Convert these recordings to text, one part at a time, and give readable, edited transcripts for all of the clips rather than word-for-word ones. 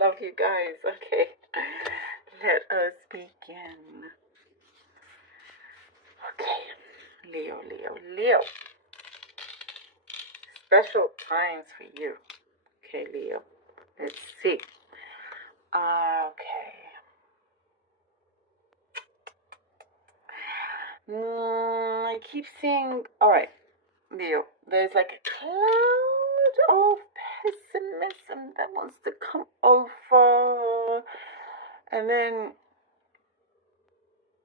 love you guys. Okay, let us begin. Okay, Leo, Leo, Leo. Special times for you. Okay, Leo. Let's see. Okay. I keep seeing. All right, Leo. There's like a cloud of pessimism that wants to come over, and then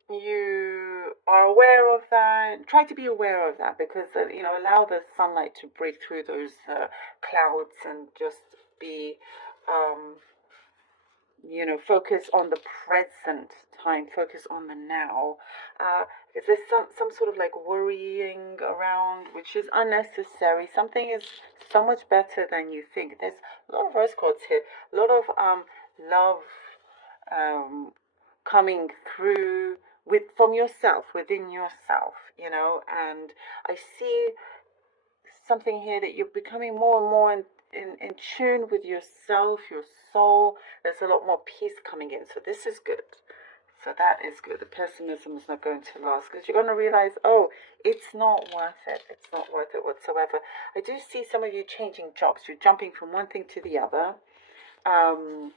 you are aware of that. Try to be aware of that because allow the sunlight to break through those clouds and just be focus on the present time, focus on the now. Because there's some sort of like worrying around, which is unnecessary. Something is so much better than you think. There's a lot of rose quartz here, a lot of love coming through from yourself, within yourself, and I see something here that you're becoming more and more in tune with yourself, your soul. There's a lot more peace coming in, so this is good. So that is good. The pessimism is not going to last because you're going to realize, oh, it's not worth it. It's not worth it whatsoever. I do see some of you changing jobs. You're jumping from one thing to the other, and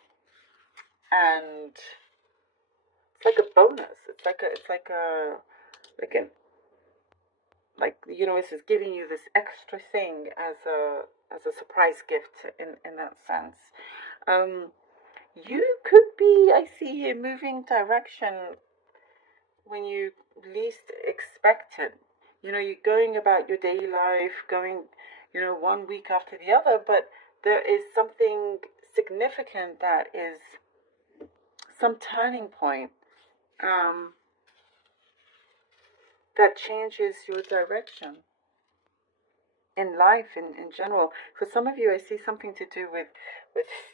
it's like a bonus. Like the universe is giving you this extra thing as a surprise gift in that sense. You could be, I see here, moving direction when you least expect it. You're going about your daily life, going, one week after the other, but there is something significant that is some turning point that changes your direction in life in general. For some of you, I see something to do with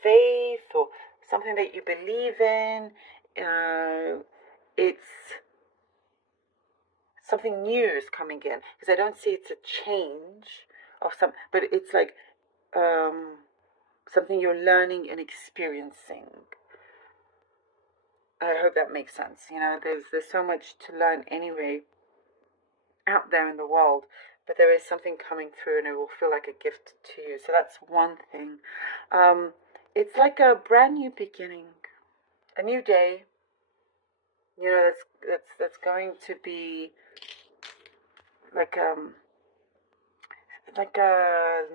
faith or something that you believe in. It's something new is coming in because I don't see it's a change of but it's like something you're learning and experiencing. I hope that makes sense. There's so much to learn anyway out there in the world, but there is something coming through and it will feel like a gift to you. So that's one thing. It's like a brand new beginning, a new day. That's going to be like a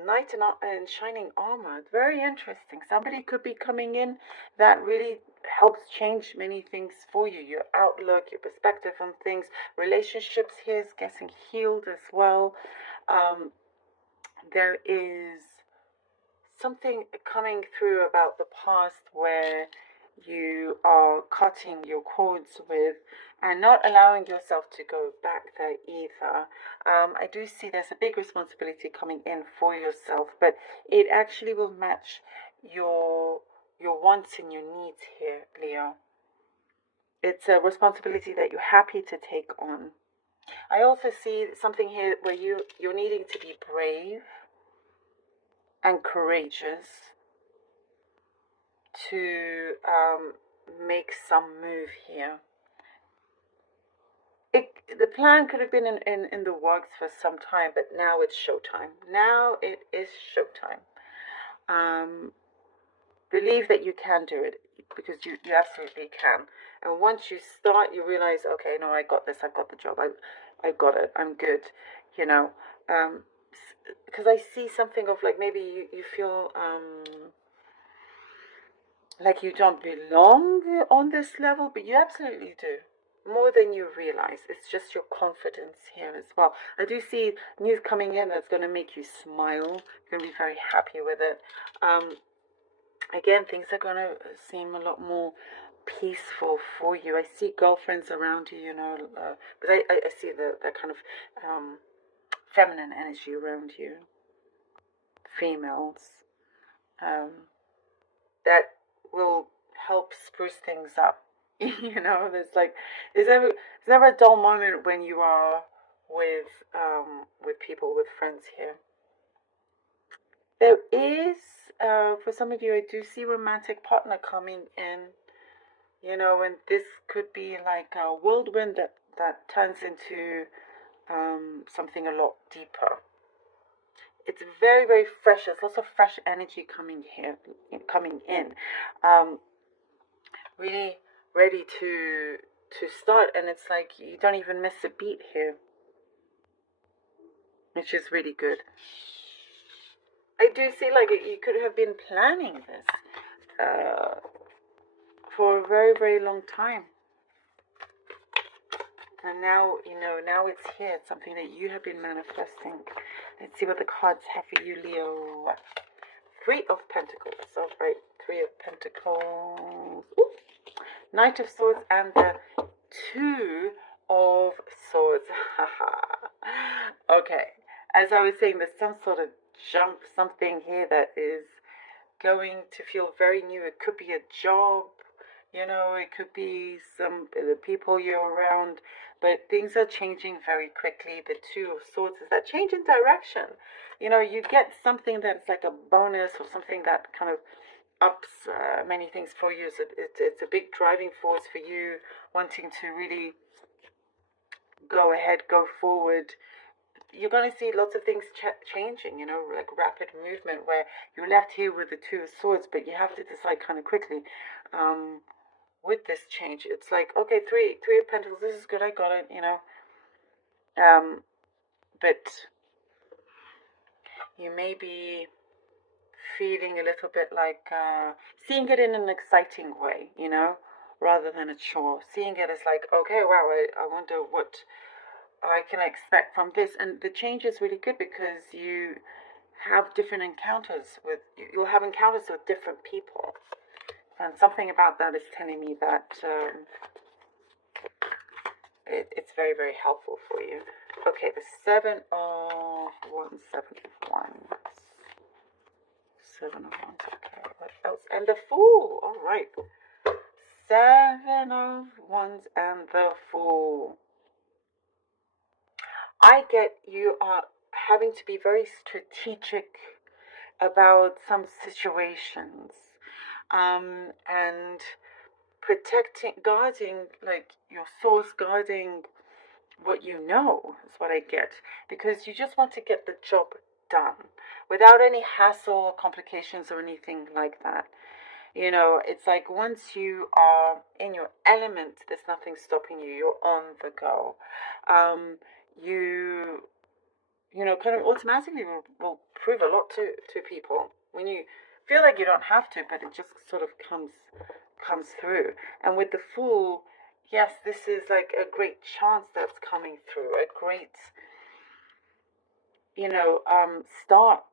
knight in shining armor. Very interesting. Somebody could be coming in that really helps change many things for you. Your outlook, your perspective on things. Relationships here is getting healed as well. There is something coming through about the past where you are cutting your cords with and not allowing yourself to go back there either. I do see there's a big responsibility coming in for yourself, but it actually will match your wants and your needs here, Leo. It's a responsibility that you're happy to take on. I also see something here where you're needing to be brave and courageous to make some move here. The plan could have been in the works for some time, but now it's showtime. Now it is showtime. Believe that you can do it because you absolutely can. And once you start, you realize, okay, no, I got this. I've got the job. I got it. I'm good. Because I see something of like maybe you feel like you don't belong on this level, but you absolutely do. More than you realize. It's just your confidence here as well. I do see news coming in that's going to make you smile. You're going to be very happy with it. Again, things are going to seem a lot more peaceful for you. I see girlfriends around you, but I see that kind of feminine energy around you. Females. That will help spruce things up. There's never a dull moment when you are with people, with friends here. There is for some of you, I do see romantic partner coming in, you know, and this could be like a whirlwind that turns into something a lot deeper. It's very, very fresh. There's lots of fresh energy coming here, coming in. Really ready to start, and it's like you don't even miss a beat here, which is really good. I do see like you could have been planning this for a very, very long time. And now, you know, now it's here. It's something that you have been manifesting. Let's see what the cards have for you, Leo. 3 of Pentacles. All right, 3 of Pentacles. Ooh. Knight of Swords and the 2 of Swords. Okay. As I was saying, there's some sort of jump, something here that is going to feel very new. It could be a job, you know, it could be the people you're around, but things are changing very quickly. The 2 of Swords is that change in direction. You know, you get something that's like a bonus or something that kind of ups many things for you. So it's a big driving force for you wanting to really go ahead, go forward. You're going to see lots of things changing, you know, like rapid movement, where you're left here with the 2 of Swords, but you have to decide kind of quickly with this change. It's like, okay, three of Pentacles, this is good, I got it, you know. But you may be feeling a little bit like seeing it in an exciting way, you know, rather than a chore. Seeing it as like, okay, wow, I wonder what I can expect from this. And the change is really good because you have different encounters with, you'll have encounters with different people. And something about that is telling me that it's very, very helpful for you. Okay, the 7 of Wands, 7 of Wands. 7 of Wands, okay, what else? And the Fool, all right. 7 of Wands and the Fool. I get you are having to be very strategic about some situations, and protecting, guarding, like your source, guarding what you know is what I get, because you just want to get the job done without any hassle or complications or anything like that. You know, it's like once you are in your element, there's nothing stopping you. You're on the go. You know, kind of automatically will prove a lot to people when you feel like you don't have to, but it just sort of comes through. And with the Fool, yes, this is like a great chance that's coming through, a great, you know, start,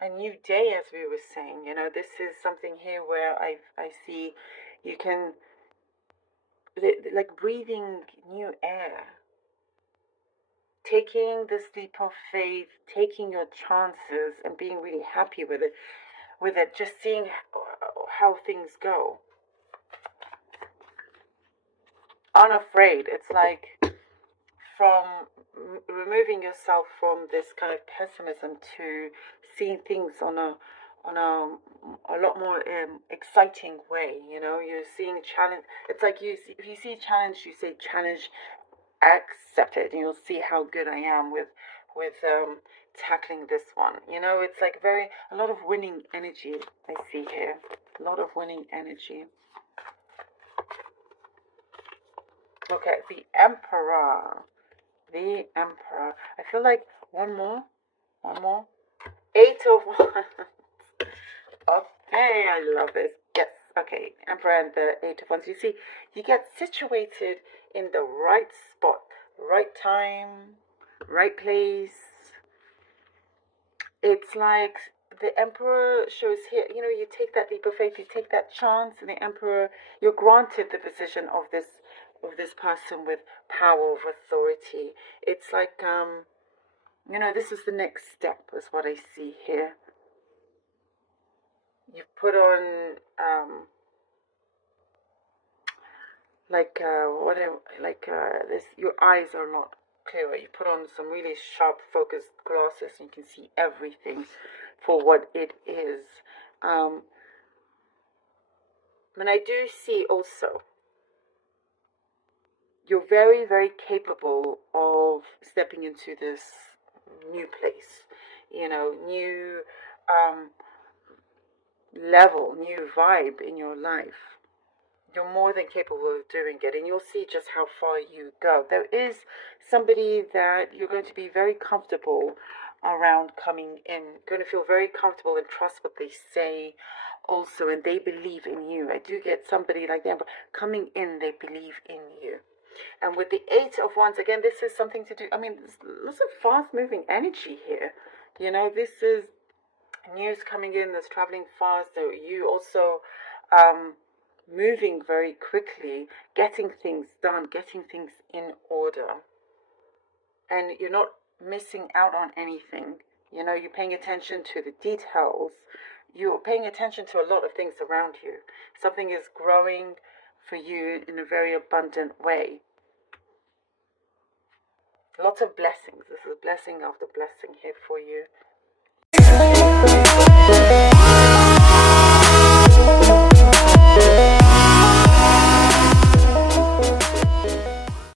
a new day, as we were saying. You know, this is something here where I see you can, like breathing new air, taking this leap of faith, taking your chances and being really happy with it, just seeing how things go. Unafraid. It's like from removing yourself from this kind of pessimism to seeing things on a lot more exciting way. You know, you're seeing challenge. It's like if you see challenge, you say challenge accepted, and you'll see how good I am with tackling this one. You know, it's like a lot of winning energy I see here. A lot of winning energy. Okay, the Emperor. The Emperor. I feel like one more. 8 of Wands. Okay, I love this. Yes, okay. Emperor and the 8 of Wands. You see, you get situated in the right spot, right time, right place. It's like the Emperor shows here, you know, you take that leap of faith, you take that chance, and the Emperor, you're granted the position of this person with power, of authority. It's like, you know, this is the next step, is what I see here. You've put on, this, your eyes are not clearer. You put on some really sharp focused glasses and you can see everything for what it is. And I do see also you're very, very capable of stepping into this new place, new level, new vibe in your life. You're more than capable of doing it, and you'll see just how far you go. There is somebody that you're going to be very comfortable around coming in, going to feel very comfortable and trust what they say also, and they believe in you. I do get somebody like that, but coming in, they believe in you. And with the Eight of Wands, again, this is something to do, there's lots of fast-moving energy here. This is news coming in that's traveling fast. So you also moving very quickly, getting things done, getting things in order. And you're not missing out on anything. You're paying attention to the details. You're paying attention to a lot of things around you. Something is growing for you in a very abundant way. Lots of blessings. This is blessing after blessing here for you.